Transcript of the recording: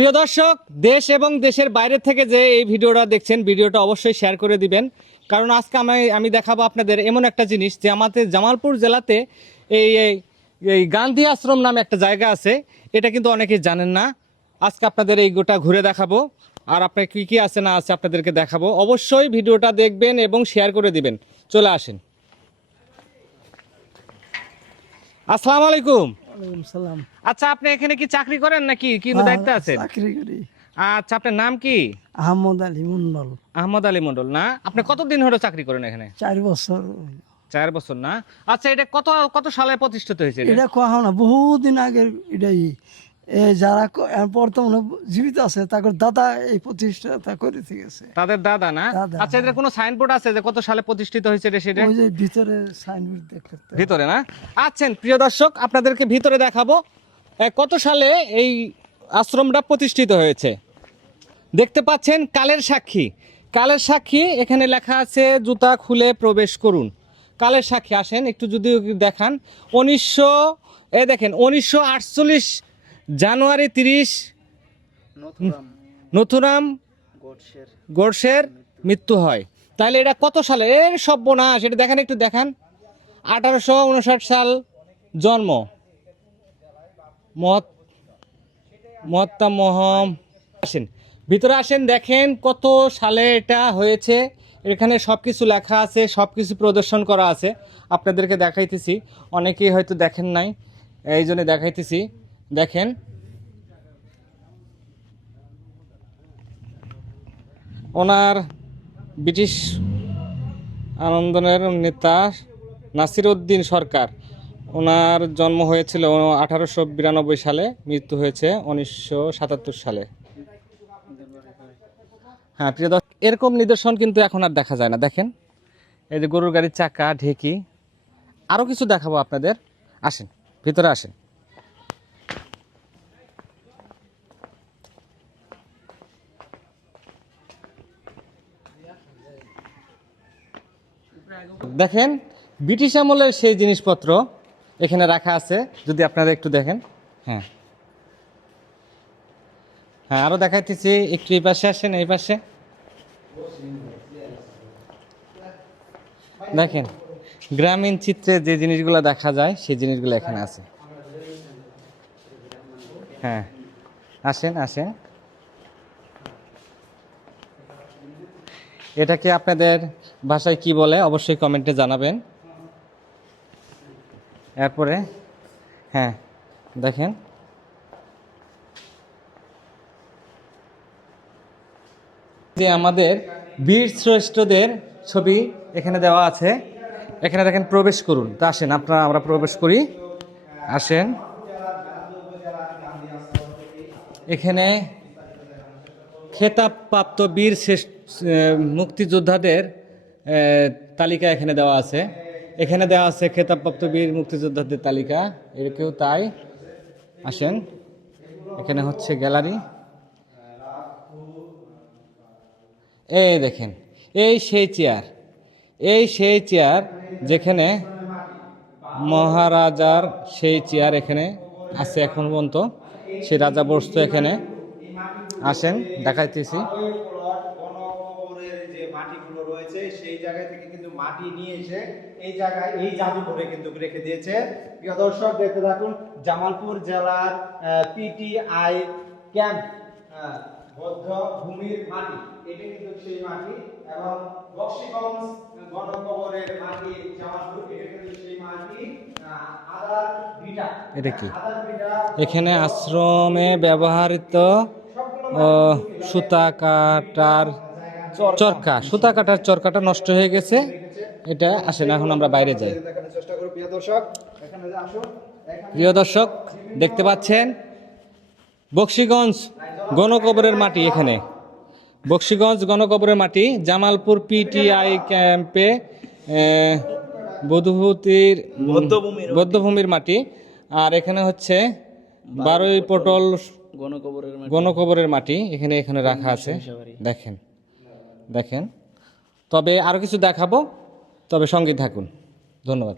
প্রিয় দর্শক, দেশ এবং দেশের বাইরে থেকে যে এই ভিডিওটা দেখছেন, ভিডিওটা অবশ্যই শেয়ার করে দিবেন। কারণ আজকে আমি দেখাবো আপনাদের এমন একটা জিনিস যে আমাদের জামালপুর জেলাতে এই এই এই গান্ধী আশ্রম নামে একটা জায়গা আছে। এটা কিন্তু অনেকেই জানেন না। আজকে আপনাদের এই গোটা ঘুরে দেখাবো, আর আপনার কী কী আছে না আছে আপনাদেরকে দেখাবো। অবশ্যই ভিডিওটা দেখবেন এবং শেয়ার করে দিবেন। চলে আসেন। আসসালামু আলাইকুম। ওয়ালাইকুম সালাম। আচ্ছা, আপনি এখানে কি চাকরি করেন নাকি কি দায়িত্ব আছে? চাকরি করি। আচ্ছা, আপনার নাম কি? আহমদ আলী মন্ডল। আহমদ আলী মন্ডল না? আপনি কতদিন হলো চাকরি করেন এখানে? 4 বছর। 4 বছর না? আচ্ছা, এটা কত কত সালে প্রতিষ্ঠিত হয়েছে এটা? এটা কহা না, বহুদিন আগের এটাই। যারা বর্তমানে জীবিত আছে তাদের দাদা এই প্রতিষ্ঠাতা করে গেছে। তাদের দাদা না? দাদা। আচ্ছা, এদের কোনো সাইনবোর্ড আছে যে কত সালে প্রতিষ্ঠিত হয়েছে এটা সেটা? ওই যে ভিতরে সাইনবোর্ড দেখতে। ভিতরে না? আচ্ছা প্রিয় দর্শক, আপনাদেরকে ভিতরে দেখাবো কত সালে এই আশ্রমটা প্রতিষ্ঠিত হয়েছে। দেখতে পাচ্ছেন কালের সাক্ষী। কালের সাক্ষী এখানে লেখা আছে, জুতা খুলে প্রবেশ করুন। কালের সাক্ষী, আসেন একটু যদি দেখান। 1948 জানুয়ারি 30 নথুরাম গোডসের মৃত্যু হয়। তাহলে এটা কত সালে? এর সর্বনাশ, এটা দেখেন, একটু দেখান। 1859 সাল জন্ম। আসেন ভিতরে, আসেন, দেখেন কত সালে এটা হয়েছে। এখানে সব কিছু লেখা আছে, সব কিছু প্রদর্শন করা আছে। আপনাদেরকে দেখাইতেছি, অনেকেই হয়তো দেখেন নাই, এই জন্য দেখাইতেছি। দেখেন, ওনার ব্রিটিশ আন্দোলনের নেতা নাসির উদ্দিন সরকার, ওনার জন্ম হয়েছিল 1892 সালে, মৃত্যু হয়েছে 1977 সালে। হ্যাঁ প্রিয় দর্শক, এরকম নিদর্শন কিন্তু এখন আর দেখা যায় না। দেখেন, এই যে গরুর গাড়ির চাকা, ঢেকি, আরও কিছু দেখাবো আপনাদের। আসেন ভিতরে আসেন। দেখেন, ব্রিটিশ আমলের সেই জিনিসপত্র এখানে রাখা আছে, যদি আপনারা একটু দেখেন। হ্যাঁ হ্যাঁ, আরও দেখাইতেছি, একটু এই পাশে আসেন, এই পাশে দেখেন। গ্রামীণ চিত্রে যে জিনিসগুলো দেখা যায় সেই জিনিসগুলো এখানে আছে। হ্যাঁ, আসেন আসেন। এটাকে আপনাদের ভাষায় কি বলে অবশ্যই কমেন্টে জানাবেন। এরপরে হ্যাঁ দেখেন, যে আমাদের বীর শ্রেষ্ঠদের ছবি এখানে দেওয়া আছে। এখানে দেখেন, প্রবেশ করুন। তা আসেন আমরা প্রবেশ করি। আসেন, এখানে খেতাবপ্রাপ্ত বীর মুক্তিযোদ্ধাদের তালিকা এখানে দেওয়া আছে। এখানে দেওয়া আছে খেতাবপ্রাপ্ত বীর মুক্তিযোদ্ধাদের তালিকা, এরকেও তাই। আসেন, এখানে হচ্ছে গ্যালারি। এই দেখেন, এই সেই চেয়ার যেখানে মহারাজার সেই চেয়ার এখানে আছে এখন পর্যন্ত। সেই রাজা বসতো এখানে। আসেন দেখাইতেছি। যে মাটিগুলো রয়েছে সেই জায়গা থেকে কিন্তু মাটি নিয়ে এসে এই জায়গায় এই জাদুঘরে কিন্তু রেখে দিয়েছে। প্রিয় দর্শক, দেখতে থাকুন। জামালপুর জেলার পিটিআই ক্যাম্প, বৌদ্ধ ভূমির মাটি, এটা কিন্তু সেই মাটি। এবং বক্সিগঞ্জ গণকবরের মাটি, জামালপুর, এটা কিন্তু সেই মাটি। আদার ভিটা, এটা কি? এখানে আশ্রমে ব্যবহৃত সুতা কাটার চরকাটা নষ্ট হয়ে গেছে। এটা আসেন, এখন আমরা বাইরে যাই। প্রিয় দর্শক, দেখতে পাচ্ছেন বক্সিগঞ্জ গণকবরের মাটি। এখানে বক্সিগঞ্জ গণকবরের মাটি, জামালপুর পিটিআই ক্যাম্পে বৌদ্ধভূমির মাটি। আর এখানে হচ্ছে 12 পটল গণকবরের মাটি এখানে রাখা আছে। দেখেন। তবে আরো কিছু দেখাবো, তবে সঙ্গে থাকুন। ধন্যবাদ।